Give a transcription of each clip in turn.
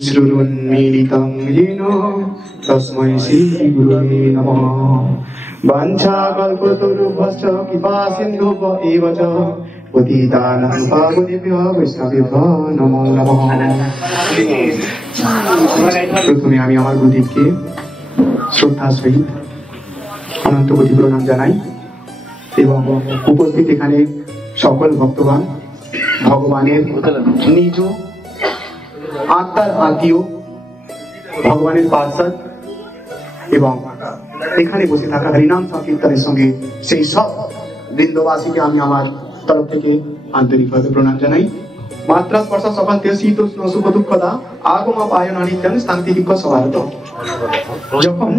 श्रुरुन्मीलितं येन तस्मै श्रीगुरुवे नमः। वाञ्छाकल्पतरुभ्यश्च कृपासिन्धुभ्य एव च पतितानां पावनेभ्यो वैष्णवेभ्यो नमो नमः। প্রথমে আমি আমার গুরুদেবকে শ্রদ্ধার সহিত অনন্ত কোটি প্রণাম জানাই এবং উপস্থিত এখানে সকল ভক্তগণ, ভগবানের নিজ আত্মার আত্মীয়, ভগবানের পার্ষদ এবং এখানে বসে থাকা হরিনাম সংকীর্তনের সঙ্গে সেই সব বৃন্দবাসীকে আমি আমার তরফ থেকে আন্তরিকভাবে প্রণাম জানাই। মাত্রা স্পর্শ সকান্তে শীত সুখ দুঃখদা আগমা পায়ন অনিত্যান শান্তিরিক্ষ সভারত। যখন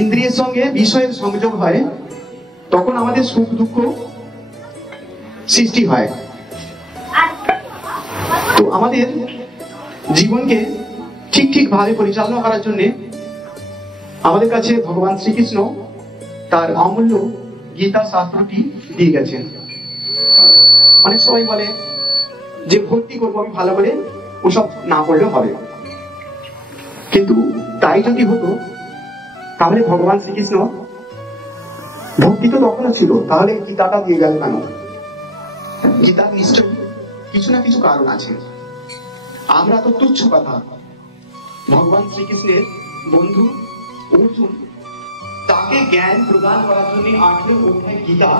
ইন্দ্রিয়ের সঙ্গে বিষয়ের সংযোগ হয় তখন আমাদের সুখ দুঃখ সৃষ্টি হয়। তো আমাদের জীবনকে ঠিক ভাবে পরিচালনা করার জন্য আমাদের কাছে ভগবান শ্রীকৃষ্ণ তার অমূল্য গীতা শাস্ত্রটি দিয়ে গেছেন। অনেক সবাই বলে যে ভক্তি করবো আমি ভালো করে, ওসব না করলেও হবে, কিন্তু তাই যদি হতো তাহলে ভগবান শ্রীকৃষ্ণ ভক্তি তো তখনও ছিল, তাহলে গীতাটা দিয়ে গেল কেন? গীতার নিশ্চয়ই কিছু না কিছু কারণ আছে। আমরা তো তুচ্ছ কথা, ভগবান শ্রীকৃষ্ণের বন্ধু অর্জুন তাকে জ্ঞান প্রদান করার জন্য 18 অধ্যায় গীতা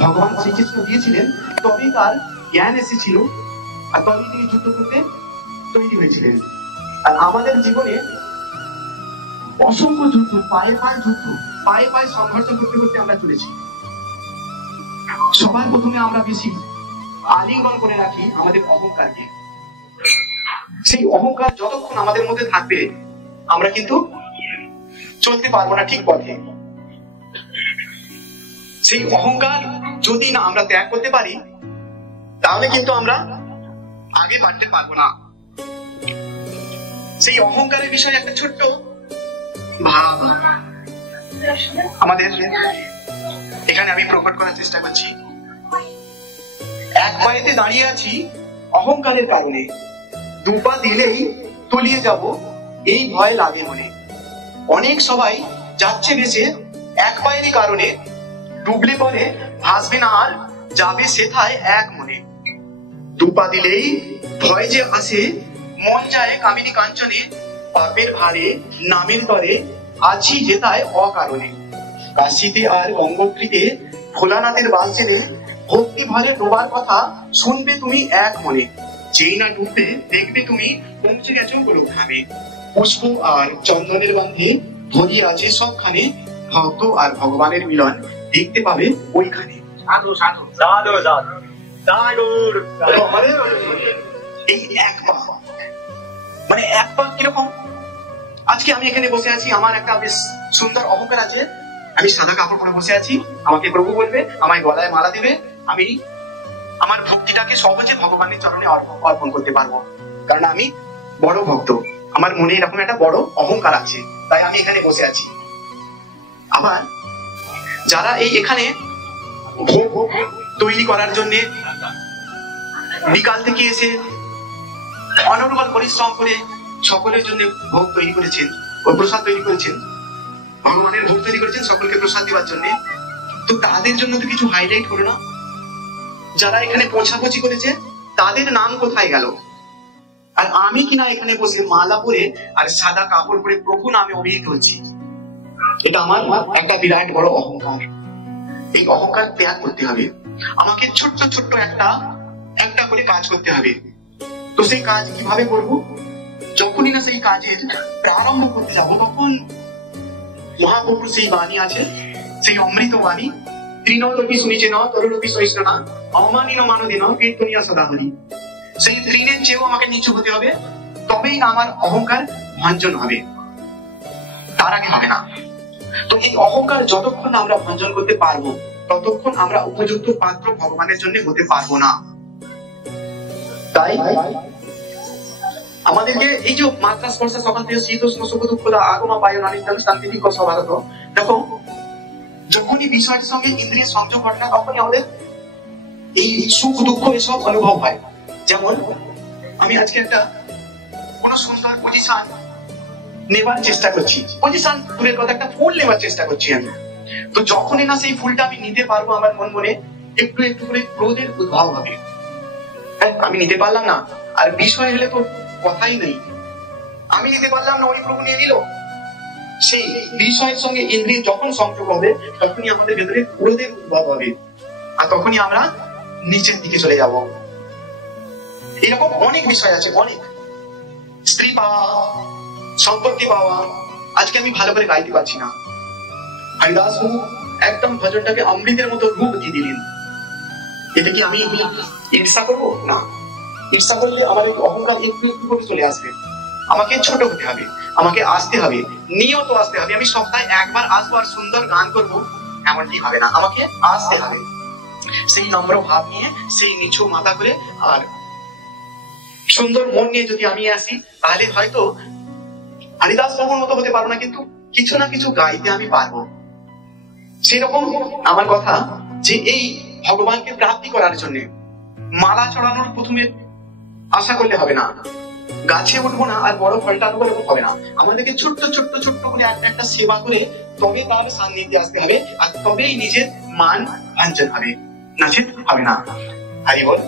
ভগবান শ্রীকৃষ্ণ দিয়েছিলেন, তবে তার জ্ঞান এসেছিল আর তবে তিনি যুদ্ধ করতে তৈরি হয়েছিলেন। আর আমাদের জীবনে অসংখ্য যুদ্ধ, পায়ে পায়ে সংঘর্ষ করতে করতে আমরা চলেছি। সবার প্রথমে আমরা বেশি আলিঙ্গন করে রাখি আমাদের অহংকারকে। সেই অহংকার যতক্ষণ আমাদের মধ্যে থাকবে আমরা কিন্তু চলতে পারবো না ঠিক পথে। সেই অহংকার যদি না আমরা ত্যাগ করতে পারি তাহলে কিন্তু আমরা আগে বাড়তে পারবো না। সেই অহংকারের বিষয়ে একটা ছোট্ট ভাব আমাদের এখানে আমি প্রকট করার চেষ্টা করছি। এক পায়েতে দাঁড়িয়ে আছি অহংকারের কারণে, দুপা দিলেই তলিয়ে যাব এই ভয় লাগে মনে। অনেক সবাই যাচ্ছে ভেসে এক পায়েরই কারণে, ডুবলে পরে ভাসবে না আর যাবে সেথায় এক মনে। দুপা দিলেই ভয় যে আসে, মন যায় কামিনী কাঞ্চনে, পাপের ভারে নামের তরে আছি যেথায় অকারণে। কাশিতে আর গঙ্গোত্রীতে ভোলানাথের বাল ছেড়ে ভক্তি ভরে ডোবার কথা শুনবে তুমি এক মনে। যেই না ডুববে দেখবে তুমি পৌঁছে গেছো গোলকধামে। পুষ্প আর চন্দনের বান্ধে ভরিয়ে আছে সবখানে, ভক্ত আর ভগবানের মিলন দেখতে পাবে ওইখানে। এই এক পা, মানে এক পা কিরকম? আজকে আমি এখানে বসে আছি, আমার একটা বেশ সুন্দর অহংকার আছে, আমি সাদা কাপড় পরে বসে আছি, আমাকে প্রভু বলবে, আমায় গলায় মালা দিবে, আমি আমার ভক্তিটাকে সহজে ভগবানের চরণে অর্পণ করতে পারবো, কারণ আমি বড় ভক্ত, আমার মনে এরকম একটা বড় অহংকার আছে, তাই আমি এখানে বসে আছি। আবার যারা এই এখানে ভোগ তৈরি করার জন্য বিকাল থেকে এসে অনর্গল পরিশ্রম করে সকলের জন্য ভোগ তৈরি করেছেন, ও প্রসাদ তৈরি করেছেন, ভগবানের ভোগ তৈরি করেছেন সকলকে প্রসাদ দেওয়ার জন্য, তো তাদের জন্য তো কিছু হাইলাইট হলো না। যারা এখানে পোছাপছি করেছে তাদের নাম কোথায় গেল? আর আমি কিনা এখানে বসে মালা পরে আর সাদা কাপড় পরে প্রভু নামে অভিহিত হচ্ছি। এটা আমার একটা বিরাট বড় অহংকার। এই অহংকার ত্যাগ করতে হবে। আমাকে ছোট্ট একটা করে কাজ করতে হবে। তো সেই কাজ কিভাবে করব? যখনই না সেই কাজের প্রারম্ভ করতে যাবো তখন মহাপ্রভুর সেই বাণী আছে, সেই অমৃত বাণী, তৃণলোপি শুনিছে না তরুলোপি সহিষ্ণ না অমানিন মানদিন কীর্তনীয় সদাহরি। সেই তৃণের চেয়েও আমাকে নিচু হতে হবে, তবেই না আমার অহংকার ভঞ্জন হবে, তার আগে হবে না। তো এই অহংকার যতক্ষণ আমরা ভঞ্জন করতে পারবো ততক্ষণ আমরা উপযুক্ত পাত্র ভগবানের জন্য হতে পারবো না। তাই আমাদেরকে এই যে মাত্রা স্পর্শ সকাল থেকে শীত সুখ দুঃখদা আগমা পায়ন অনিত্যান শান্তিরিক্ষ সভারত, দেখো যখনই বিষয়টির সঙ্গে ইন্দ্রিয় সংযোগ ঘটে না তখনই আমাদের এই সুখ দুঃখ এসব অনুভব হয়। যেমন আমি আজকে একটা কোন পজিশন নেবার চেষ্টা করছি, পজিশন দূরের কথা, একটা ফুল নেবার চেষ্টা করছি আমি। তো যখনই না সেই ফুলটা আমি নিতে পারবো, আমার মন মনে একটু একটু করে ক্রোধের উদ্ভব হবে। হ্যাঁ, আমি নিতে পারলাম না, আর বিষয় হলে তো কথাই নেই, আমি নিতে পারলাম না, ওই প্রভু নিয়ে নিল। সেই বিষয়ের সঙ্গে ইন্দ্রিয় যখন সংযোগ হবে, তখনই আমাদের ভেতরে ক্রোধের উদ্ভব হবে, আর তখনই আমরা নিচের দিকে চলে যাব। এরকম অনেক বিষয় আছে, অনেক। স্ত্রী পাওয়া, সম্পর্কে পাওয়া। আজকে আমি ভালো করে গাইতে পারছি না, হরিদাস বাবু একদম ভজনটাকে অমৃতের মতো রূপ দিয়ে দিলেন। এটা কি আমি ঈর্ষা করবো? না, ঈর্ষা করলে আমার অহংকার একটু একটু করে চলে আসবে। আমাকে ছোট হতে হবে, আমাকে আসতে হবে, নিয়ত আসতে হবে। আমি সপ্তাহে একবার আসবো আর সুন্দর গান করবো, এমনটি হবে না, আমাকে আসতে হবে। সেই নম্র ভাব নিয়ে, সেই নিচু মাথা করে আর সুন্দর মন নিয়ে যদি আমি আসি, তাহলে হয়তো হরিদাস বাবুর মতো হতে পারবো না, কিন্তু কিছু না কিছু গাইতে আমি পারবো। সেরকম আমার কথা যে এই ভগবানকে প্রাপ্তি করার জন্য মালা চড়ানোর প্রথমে আশা করলে হবে না, গাছে উঠবো না আর বড় ফলটা আনবো এরকম হবে না। আমাদেরকে ছোট্ট ছোট্ট ছোট্ট করে একটা একটা সেবা করে তবে তার সান্নিধ্যে আসতে হবে, আর তবেই নিজের মান ভাঞ্জন হবে, নাচে হবে না। হরি বল।